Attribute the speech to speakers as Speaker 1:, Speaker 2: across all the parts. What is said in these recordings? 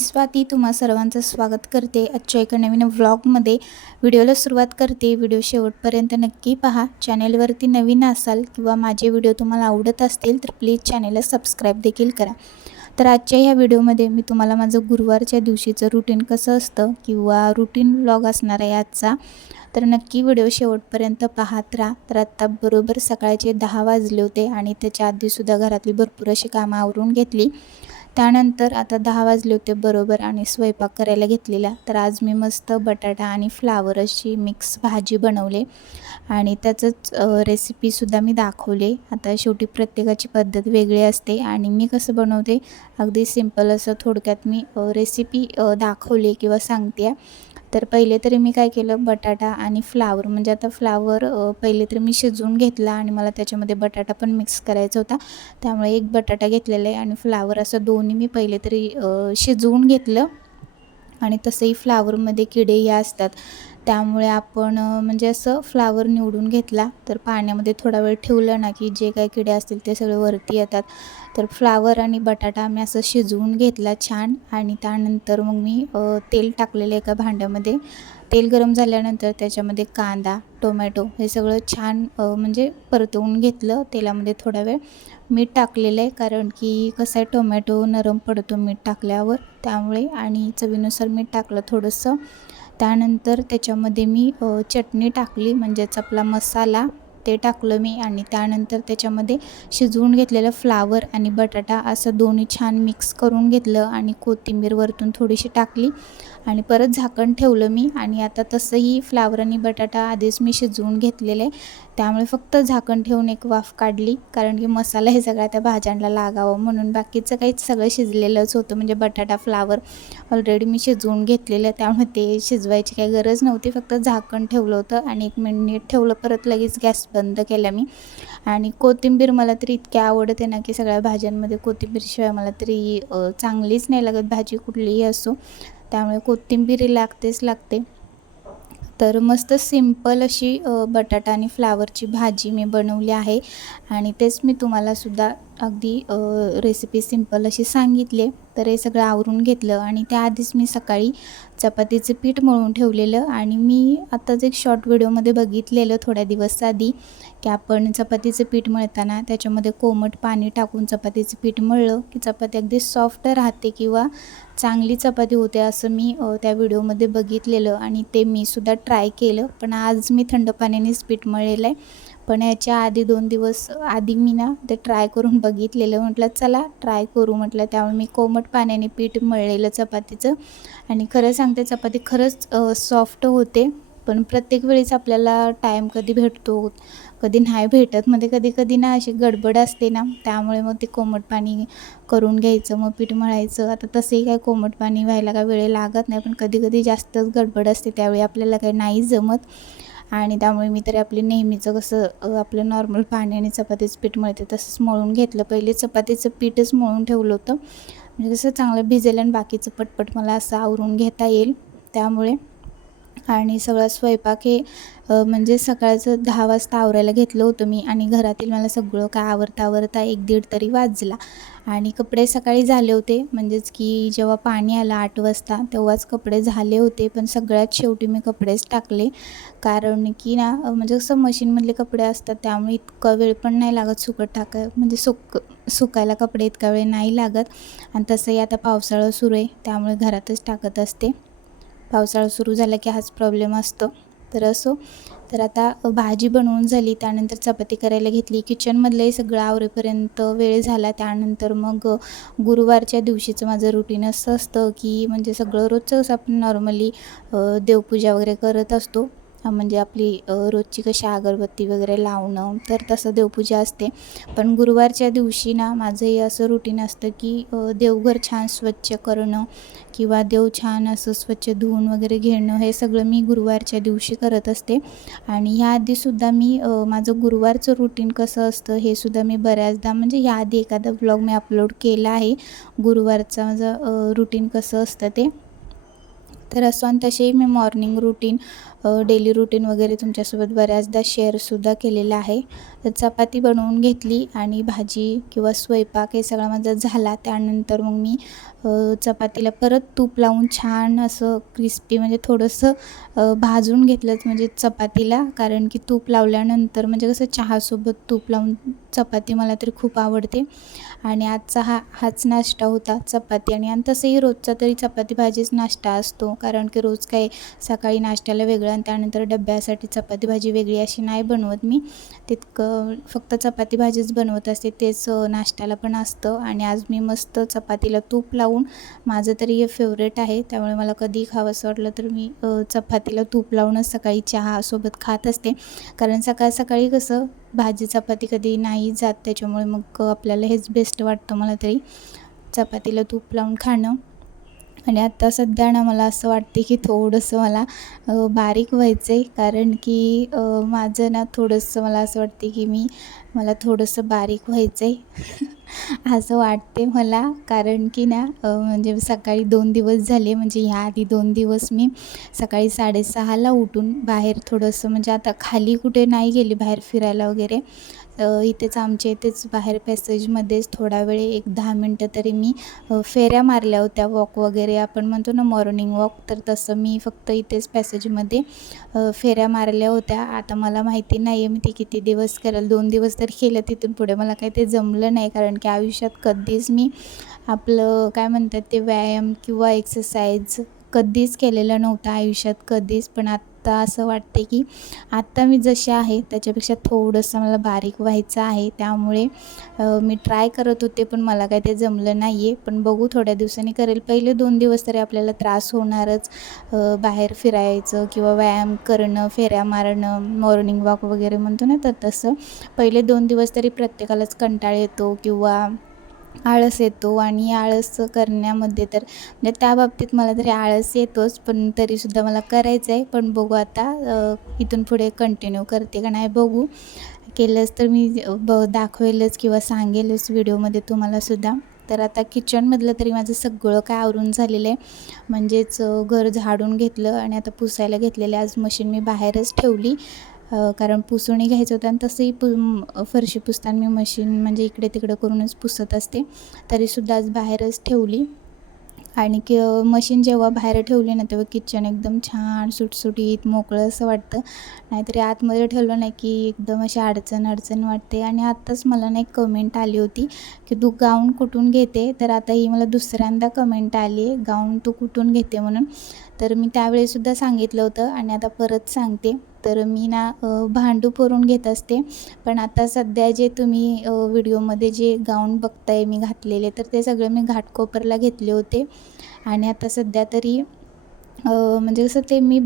Speaker 1: मी स्वाती तुम्हा सर्वांचं स्वागत करते. आजच्या एका नवीन व्लॉगमध्ये व्हिडिओला सुरुवात करते. व्हिडिओ शेवटपर्यंत नक्की पहा. चॅनेलवरती नवीन असाल किंवा माझे व्हिडिओ तुम्हाला आवडत असतील तर प्लीज चॅनेलला सबस्क्राईब देखील करा. तर आजच्या ह्या व्हिडिओमध्ये मी तुम्हाला माझं गुरुवारच्या दिवशीचं रुटीन कसं असतं किंवा रुटीन व्लॉग असणार आहे आजचा तर नक्की व्हिडिओ शेवटपर्यंत पाहत राहा तर आत्ता बरोबर सकाळचे दहा वाजले होते आणि त्याच्या आधीसुद्धा घरातली भरपूर अशी कामं आवरून घेतली. त्यानंतर आता दहा वाजले होते बरोबर आणि स्वयंपाक करायला घेतलेला. तर आज मी मस्त बटाटा आणि फ्लावर अशी मिक्स भाजी बनवले. आणि त्याचंच रेसिपीसुद्धा मी दाखवले. आता शेवटी प्रत्येकाची पद्धत वेगळी असते आणि मी कसं बनवते अगदी सिंपल असं थोडक्यात मी रेसिपी दाखवली किंवा सांगते. तर पहिले तरी मी काय केलं बटाटा आणि फ्लावर म्हणजे आता फ्लावर पहिले तरी मी शिजवून घेतला आणि मला त्याच्यामध्ये बटाटा पण मिक्स करायचा होता. त्यामुळे एक बटाटा घेतलेला आहे आणि फ्लावर असं दोन्ही मी पहिले तरी शिजवून घेतलं. आणि तसंही फ्लावरमध्ये किडे या असतात. त्यामुळे आपण म्हणजे असं फ्लावर निवडून घेतला. तर पाण्यामध्ये थोडा वेळ ठेवलं ना की जे काही किडे असतील ते सगळे वरती येतात. तर फ्लावर आणि बटाटा मी असं शिजवून घेतला छान. आणि त्यानंतर मग मी तेल टाकलेलं एका भांड्यामध्ये. तेल गरम झाल्यानंतर त्याच्यामध्ये कांदा टोमॅटो हे सगळं छान म्हणजे परतवून घेतलं तेलामध्ये थोडा वेळ. मीठ टाकलेलं आहे कारण की कसं आहे टोमॅटो नरम पडतो मीठ टाकल्यावर. त्यामुळे आणि चवीनुसार मीठ टाकलं थोडंसं. त्यानंतर त्याच्यामध्ये मी चटणी टाकली म्हणजेच आपला मसाला ते टाकलं मी आणि त्यानंतर त्याच्यामध्ये शिजवून घेतलेलं फ्लावर आणि बटाटा असं दोन्ही छान मिक्स करून घेतलं आणि कोथिंबीर वरतून थोडीशी टाकली आणि परत झाकण ठेवलं मी आणि आता तसंही फ्लावर आणि बटाटा आधीच मी शिजवून घेतलेले त्यामुळे फक्त झाकण ठेवून एक वाफ काढली कारण की मसाला हे सगळ्या त्या भाज्यांना लागावं म्हणून. बाकीचं काहीच सगळं शिजलेलंच होतं म्हणजे बटाटा फ्लावर ऑलरेडी मी शिजवून घेतलेलं त्यामुळे ते शिजवायची काही गरज नव्हती. फक्त झाकण ठेवलं होतं आणि एक मिनिट ठेवलं परत लगेच गॅस बंद केला मी. आणि कोथिंबीर मला तरी इतकी आवडते ना की सगळ्या भाज्यांमध्ये कोथिंबीरशिवाय मला तरी चांगलीच नाही लागत भाजी कुठलीही असो. त्यामुळे कोथिंबीर लागतेच लागते. तर मस्त सिंपल अशी बटाटा आणि फ्लावरची भाजी मी बनवली आहे. आणि तेच मी तुम्हालासुद्धा अगदी रेसिपी सिंपल अशी सांगितले तर हे सगळं आवरून घेतलं आणि त्याआधीच मी सकाळी चपातीचं पीठ मळून ठेवलेलं आणि मी आत्ताच एक शॉर्ट व्हिडिओमध्ये बघितलेलं थोड्या दिवस आधी की आपण चपातीचं पीठ मळताना त्याच्यामध्ये कोमट पाणी टाकून चपातीचं पीठ मळलं की चपाती अगदी सॉफ्ट राहते किंवा चांगली चपाती होते असं मी त्या व्हिडिओमध्ये बघितलेलं आणि ते मी सुद्धा ट्राय केलं. पण आज मी थंड पाण्यानेच पीठ मळलेलं आहे. पण याच्या आधी दोन दिवस आधी मी ना ते ट्राय करून बघितलेलं. म्हटलं चला ट्राय करू. म्हटलं त्यामुळे मी कोमट पाण्याने पीठ मळलेलं चपातीचं. आणि खरं सांगते चपाती खरंच सॉफ्ट होते पण प्रत्येक वेळेस आपल्याला टाईम कधी भेटतो कधी नाही भेटत. मध्ये कधी कधी ना अशी गडबड असते ना त्यामुळे मग ते कोमट पाणी करून घ्यायचं मग पीठ मळायचं. आता तसंही काय कोमट पाणी व्हायला काय वेळ लागत नाही पण कधी कधी जास्तच गडबड असते त्यावेळी आपल्याला काही नाही जमत. आणि त्यामुळे मी तरी आपली नेहमीचं कसं आपलं नॉर्मल पाण्याने चपातीचं पीठ मळते तसंच मळून घेतलं. पहिले चपातीचं पीठच मळून ठेवलं होतं. म्हणजे कसं चांगलं भिजेल आणि बाकीचं पटपट मला असं आवरून घेता येईल त्यामुळे. आणि सगळा स्वयंपाक हे म्हणजे सकाळचं दहा वाजता आवरायला घेतलं होतं मी आणि घरातील मला सगळं काय आवरता आवरता एक दीड तरी वाजला. आणि कपडे सकाळी झाले होते म्हणजेच की जेव्हा पाणी आलं आठ वाजता तेव्हाच कपडे झाले होते पण सगळ्यात शेवटी मी कपडेच टाकले. कारण की ना म्हणजे कसं मशीनमधले कपडे असतात त्यामुळे इतका वेळ पण नाही लागत सुकत टाकाय म्हणजे सुक सुकायला कपडे इतका वेळ नाही लागत. आणि तसंही आता पावसाळा सुरू आहे त्यामुळे घरातच टाकत असते. पावसाळा सुरू झाला की हाच प्रॉब्लेम असतो. तर असो. तर आता भाजी बनवून झाली त्यानंतर चपाती करायला घेतली. किचनमधलंही सगळं आवरेपर्यंत वेळ झाला. त्यानंतर मग गुरुवारच्या दिवशीचं माझं रुटीन असं असतं की म्हणजे सगळं रोजचं आपण नॉर्मली देवपूजा वगैरे करत असतो. म्हणजे आपली रोजची कशी अगरबत्ती वगैरे लावणं तर तसं देवपूजा असते. पण गुरुवारच्या दिवशी ना माझं हे असं रुटीन असतं की देवघर छान स्वच्छ करणं किंवा देव छान असं स्वच्छ धुवून वगैरे घेणं हे सगळं मी गुरुवारच्या दिवशी करत असते. आणि ह्याआधीसुद्धा मी माझं गुरुवारचं रुटीन कसं असतं हे सुद्धा मी बऱ्याचदा म्हणजे ह्याआधी एखादा ब्लॉग मी अपलोड केला आहे गुरुवारचं माझं रुटीन कसं असतं ते. तर असं आणि तसेही मी मॉर्निंग रुटीन डेली रुटीन वगैरे तुमच्यासोबत बऱ्याचदा शेअरसुद्धा केलेला आहे. तर चपाती बनवून घेतली आणि भाजी किंवा स्वयंपाक हे सगळा माझा झाला. त्यानंतर मग मी चपातीला परत तूप लावून छान असं क्रिस्पी म्हणजे थोडंसं भाजून घेतलं म्हणजे चपातीला. कारण की तूप लावल्यानंतर म्हणजे कसं चहासोबत तूप लावून चपाती मला तरी खूप आवडते. आणि आजचा हा हाच नाश्ता होता चपाती. आणि आणि तसंही रोजचा तरी चपाती भाजीच नाश्ता असतो. कारण की रोज काही सकाळी नाश्त्याला वेगळं आणि त्यानंतर डब्यासाठी चपाती भाजी वेगळी अशी नाही बनवत मी. तितकं फक्त चपाती भाजीच बनवत असते. तेच नाश्त्याला पण असतं. आणि आज मी मस्त चपातीला तूप लावून माझं तरी हे फेवरेट आहे. त्यामुळे मला कधी खावंसं वाटलं तर मी चपातीला तूप लावूनच सकाळी चहासोबत खात असते. कारण सकाळ सकाळी कसं भाजी चपाती कधी नाही जात. त्याच्यामुळे मग आपल्याला हेच बेस्ट वाटतं मला तरी. चपातीला तूप लावून खाणं. आणि आत्ता सध्या ना मला असं वाटते की थोडंसं मला बारीक व्हायचं आहे कारण की माझं ना थोडंसं मला असं वाटते की मी मला थोडंसं बारीक व्हायचं आहे असं वाटते मला कारण की ना म्हणजे सकाळी दोन दिवस झाले म्हणजे ह्या आधी दोन दिवस मी सकाळी साडेसहाला उठून बाहेर थोडंसं म्हणजे आता खाली कुठे नाही गेली बाहेर फिरायला वगैरे इथेच आमच्या इथेच बाहेर पॅसेजमध्येच थोडा वेळ एक दहा मिनटं तरी मी फेऱ्या मारल्या होत्या वॉक वगैरे. आपण म्हणतो ना मॉर्निंग वॉक तर तसं मी फक्त इथेच पॅसेजमध्ये फेऱ्या मारल्या होत्या. आता मला माहिती नाही आहे मी ते किती दिवस करेल दोन दिवस तर केलं तिथून पुढे. मला काही ते जमलं नाही कारण की आयुष्यात कधीच मी आपलं काय म्हणतात ते व्यायाम किंवा एक्सरसाइज कधीच केलेलं नव्हतं आयुष्यात कधीच. पण आत्ता आत्ता असं वाटते की आत्ता मी जशी आहे त्याच्यापेक्षा थोडंसं मला बारीक व्हायचं आहे. त्यामुळे मी ट्राय करत होते पण मला काय ते जमलं नाही आहे पण बघू थोड्या दिवसांनी करेल. पहिले दोन दिवस तरी आपल्याला त्रास होणारच. बाहेर फिरायचं किंवा व्यायाम करणं फेऱ्या मारणं मॉर्निंग वॉक वगैरे म्हणतो ना तर तसं. पहिले दोन दिवस तरी प्रत्येकालाच कंटाळ येतो किंवा आळस येतो आणि आळस करण्यामध्ये तर म्हणजे त्या बाबतीत मला तरी आळस येतोच पण तरीसुद्धा मला करायचं आहे. पण बघू आता इथून पुढे कंटिन्यू करते का नाही बघू. केलंच तर मी ब दाखवेलच किंवा सांगेलच व्हिडिओमध्ये तुम्हालासुद्धा. तर आता किचनमधलं तरी माझं सगळं काय आवरून झालेलं आहे. म्हणजेच घर झाडून घेतलं आणि आता पुसायला घेतलेलं आज मशीन मी बाहेरच ठेवली. कारण पुसणी घ्यायचं होतं आणि तसंही पु फरशी पुसताना मी मशीन म्हणजे इकडे तिकडे करूनच पुसत असते. तरीसुद्धा आज बाहेरच ठेवली. आणि की मशीन जेव्हा बाहेर ठेवली ना तेव्हा किचन एकदम छान सुटसुटीत मोकळं असं वाटतं. नाहीतरी आतमध्ये ठेवलं नाही की एकदम अशी अडचण अडचण वाटते. आणि आत्ताच मला ना एक कमेंट आली होती की तू गाऊन कुठून घेते? तर आता ही मला दुसऱ्यांदा कमेंट आली आहे. गाऊन तू कुठून घेते? म्हणून. तर मी त्यावेळीसुद्धा सांगितलं होतं आणि आता परत सांगते. तर मी ना भांडूपवरून घेत असते. पण आता सध्या जे तुम्ही व्हिडिओमध्ये जे गाऊन बघताय मी घातलेले तर ते सगळे मी घाटकोपरला घेतले होते. आणि आता सध्या तरी म्हणजे कसं ते मी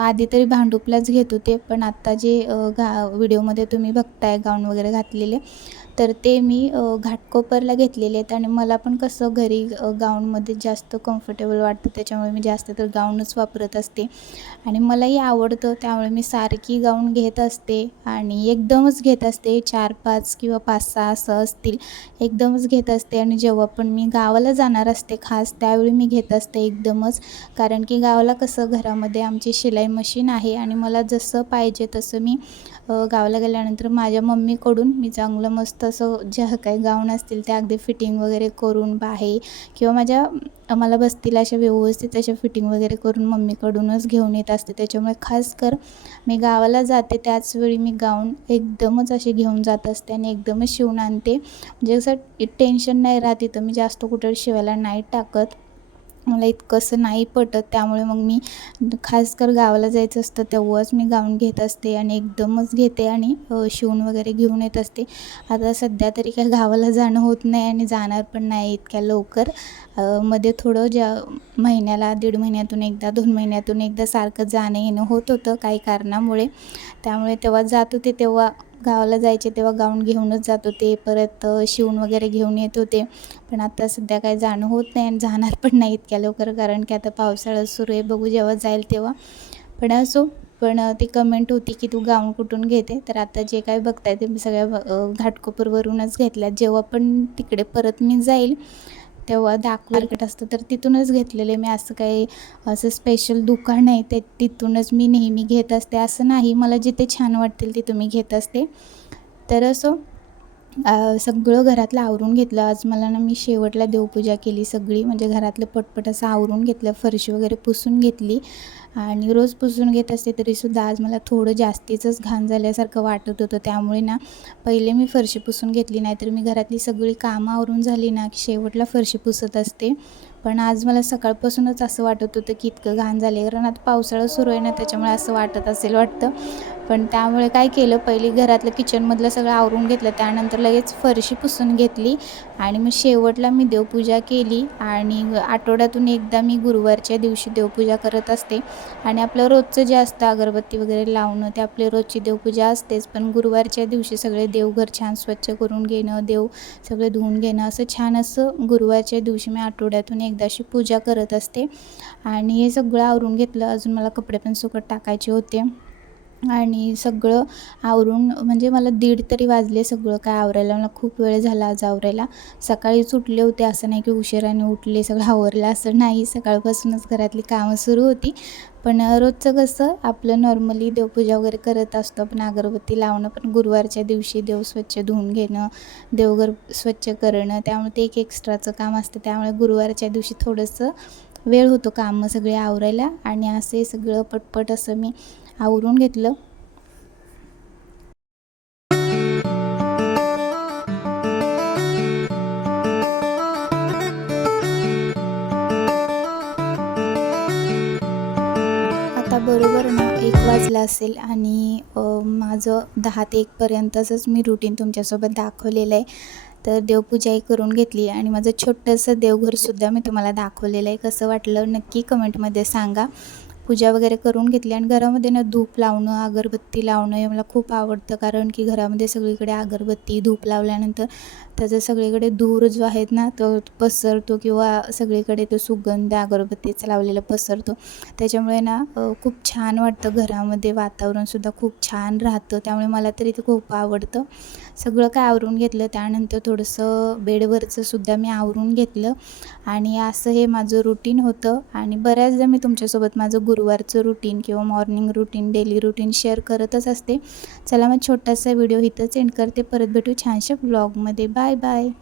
Speaker 1: आधी तरी भांडूपलाच घेत होते. पण आत्ता जे घा व्हिडिओमध्ये तुम्ही बघताय गाऊन वगैरे घातलेले तर ते मी घाटकोपरला घेतलेले आहेत आणि मला पण कसं घरी गाऊनमध्ये जास्त कम्फर्टेबल वाटतं त्याच्यामुळे मी जास्त तर गाऊनच वापरत असते. आणि मलाही आवडतं त्यामुळे मी सारखी गाऊन घेत असते आणि एकदमच घेत असते. चार पाच किंवा पाच सहा असं असतील एकदमच घेत असते. आणि जेव्हा पण मी गावाला जाणार असते खास त्यावेळी मी घेत असते एकदमच. कारण की गावाला कसं घरामध्ये आमची शिलाई मशीन आहे आणि मला जसं पाहिजे तसं मी गावाला गेल्यानंतर माझ्या मम्मीकडून मी चांगलं मस्त असं ज्या काही गाऊन असतील त्या अगदी फिटिंग वगैरे करून बाहे किंवा माझ्या मला बसतील अशा व्यवस्थित अशा फिटिंग वगैरे करून मम्मीकडूनच घेऊन येत असते. त्याच्यामुळे खास कर मी गावाला जाते त्याच वेळी मी गाऊन एकदमच असे घेऊन जात असते आणि एकदमच शिवून आणते. म्हणजे असं टेन्शन नाही राहत इथं. मी जास्त कुठं शिवायला नाही टाकत. मला इतकंसं नाही पटत. त्यामुळे मग मी खास कर गावाला जायचं असतं तेव्हाच मी गाऊन घेत असते आणि एकदमच घेते आणि शिवून वगैरे घेऊन येत असते. आता सध्या तरी काय गावाला जाणं होत नाही आणि जाणार पण नाही इतक्या लवकर. मध्ये थोडं ज्या महिन्याला दीड महिन्यातून एकदा दोन महिन्यातून एकदा सारखं जाणं येणं होत होतं काही कारणामुळे. त्यामुळे तेव्हा जात होते तेव्हा गावाला जायचे तेव्हा गाऊन घेऊनच जात होते. परत शिवून वगैरे घेऊन येत होते. पण आता सध्या काय जाणं होत नाही आणि जाणार पण नाही इतक्या लवकर कारण की आता पावसाळा सुरू आहे. बघू जेव्हा जाईल तेव्हा. पण असो पण ती कमेंट होती की तू गाऊन कुठून घेते? तर आता जे काय बघताय ते मी सगळ्या घाटकोपरवरूनच घेतल्या जेव्हा पण तिकडे परत मी जाईल तेव्हा दाख मार्केट असतं. तर तिथूनच घेतलेले मी असं काही असं स्पेशल दुकान आहे ते तिथूनच मी नेहमी घेत असते. असं नाही मला जिथे छान वाटतील तिथून मी घेत असते. तर असं सगळं घरातलं आवरून घेतलं. आज मला ना मी शेवटला देवपूजा केली सगळी. म्हणजे घरातलं पटपट असं आवरून घेतलं. फरशी वगैरे पुसून घेतली. आणि रोज पुसून घेत असते तरीसुद्धा आज मला थोडं जास्तीचंच घाण झाल्यासारखं वाटत होतं. त्यामुळे ना पहिले मी फरशी पुसून घेतली नाहीतर मी घरातली सगळी कामं आवरून झाली ना की शेवटला फरशी पुसत असते. पण आज मला सकाळपासूनच असं वाटत होतं की इतकं घाण झाले कारण आता पावसाळा सुरू आहे ना त्याच्यामुळे असं वाटत असेल वाटतं. पण त्यामुळे काय केलं पहिले घरातलं किचनमधलं सगळं आवरून घेतलं त्यानंतर लगेच फरशी पुसून घेतली आणि मग शेवटला मी देवपूजा केली. आणि आठवड्यातून एकदा मी गुरुवारच्या दिवशी देवपूजा करत असते. आणि आपलं रोजचं जे असतं अगरबत्ती वगैरे लावणं ते आपली रोजची देवपूजा असतेच. पण गुरुवारच्या दिवशी सगळे देवघर छान स्वच्छ करून घेणं देव सगळे धुवून घेणं असं छान असं गुरुवारच्या दिवशी मी आठवड्यातून एकदा अशी पूजा करत असते. आणि हे सगळं आवरून घेतलं अजून मला कपडे पण सुकट टाकायचे होते. आणि सगळं आवरून म्हणजे मला दीड तरी वाजले सगळं काय आवरायला. मला खूप वेळ झाला आज आवरायला. सकाळीच उठले होते असं नाही की उशिराने उठले सगळं आवरलं असं नाही. सकाळपासूनच घरातली कामं सुरू होती. पण रोजचं कसं आपलं नॉर्मली देवपूजा वगैरे करत असतो आपण अगरबत्ती लावणं पण गुरुवारच्या दिवशी देव स्वच्छ धुवून घेणं देवघर स्वच्छ करणं त्यामुळे ते एक एक्स्ट्राचं काम असतं. त्यामुळे गुरुवारच्या दिवशी थोडंसं वेळ होतो कामं सगळे आवरायला. आणि असे सगळं पटपट असं मी आवरून घेतलं. आता बरोबर ना एक वाजला असेल आणि माझं दहा ते एकपर्यंतचंच मी रुटीन तुमच्यासोबत दाखवलेलं आहे. तर देवपूजाही करून घेतली आणि माझं छोटंसं देवघरसुद्धा मी तुम्हाला दाखवलेलं आहे. कसं वाटलं नक्की कमेंटमध्ये सांगा. पूजा वगैरे करून घेतली आणि घरामध्ये ना धूप लावणं अगरबत्ती लावणं हे मला खूप आवडतं. कारण की घरामध्ये सगळीकडे अगरबत्ती धूप लावल्यानंतर त्याचा सगळीकडे धूर जो आहेत ना तो पसरतो किंवा सगळीकडे तो सुगंध अगरबत्तीचा लावलेला पसरतो. त्याच्यामुळे ना खूप छान वाटतं घरामध्ये वातावरणसुद्धा खूप छान राहतं. त्यामुळे मला तरी ते खूप आवडतं. सगळं काय आवरून घेतलं त्यानंतर थोडंसं बेडवरचं सुद्धा मी आवरून घेतलं. आणि असं हे माझं रुटीन होतं. आणि बऱ्याचदा मी तुमच्यासोबत माझं गुरुवारचं रुटीन किंवा morning routine daily routine share करतच असते. चला मग छोटासा व्हिडिओ इथंच एंड करते. परत भेटू छानशा ब्लॉगमध्ये बा Bye bye.